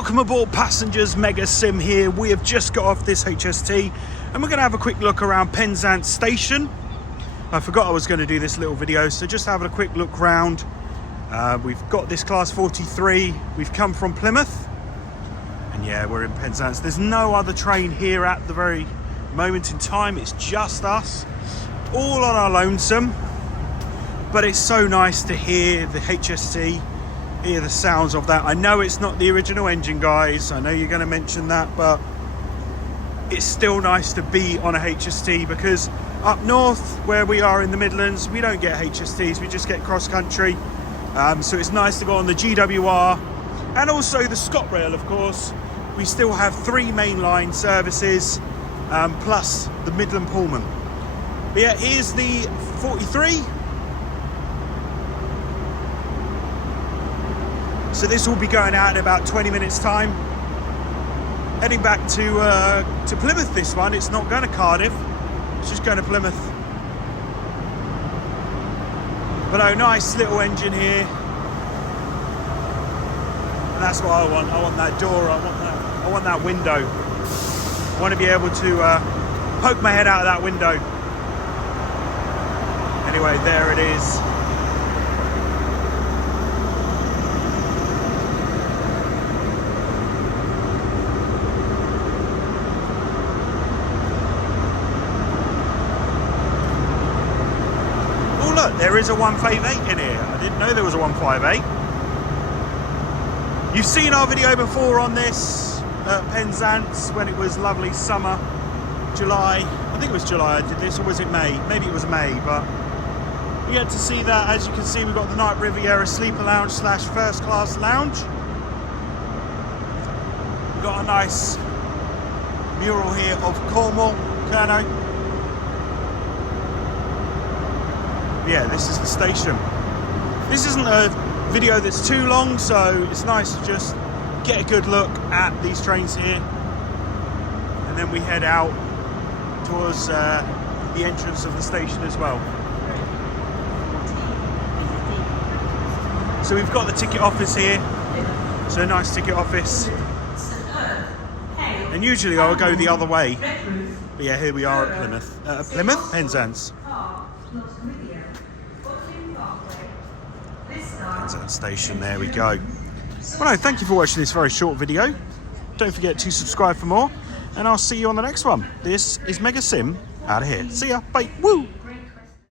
Welcome aboard passengers, Mega Sim here. We have just got off this HST and we're going to have a quick look around Penzance Station. I forgot I was going to do this little video, so just having a quick look round. We've got this class 43, we've come from Plymouth, and yeah, we're in Penzance. There's no other train here at the very moment in time, it's just us, all on our lonesome. But it's so nice to hear the HST, hear the sounds of that. I know it's not the original engine, guys, I know you're going to mention that, but it's still nice to be on a HST, because up north where we are in the Midlands, we don't get HSTs, we just get cross country. So it's nice to go on the GWR and also the ScotRail, of course. We still have 3 mainline services plus the Midland Pullman. But yeah, here's the 43. So this will be going out in about 20 minutes time. Heading back to Plymouth, this one. It's not going to Cardiff, it's just going to Plymouth. But oh, nice little engine here. And that's what I want. I want that door, I want that window. I want to be able to poke my head out of that window. Anyway, there it is. Look, there is a 158 in here. I didn't know there was a 158. You've seen our video before on this at Penzance when it was lovely summer, July. I think it was July I did this, or was it May? Maybe it was May, but you get to see that. As you can see, we've got the Night Riviera Sleeper Lounge / first class lounge. We've got a nice mural here of Cornwall, Kerno. Yeah, this is the station. This isn't a video that's too long, so it's nice to just get a good look at these trains here, and then we head out towards the entrance of the station as well. So we've got the ticket office here, so a nice ticket office, and usually I would go the other way, but yeah, here we are at Plymouth, Penzance. Penzance Station, there we go. Well, no, thank you for watching this very short video. Don't forget to subscribe for more, and I'll see you on the next one. This is Mega Sim out of here. See ya, bye, woo!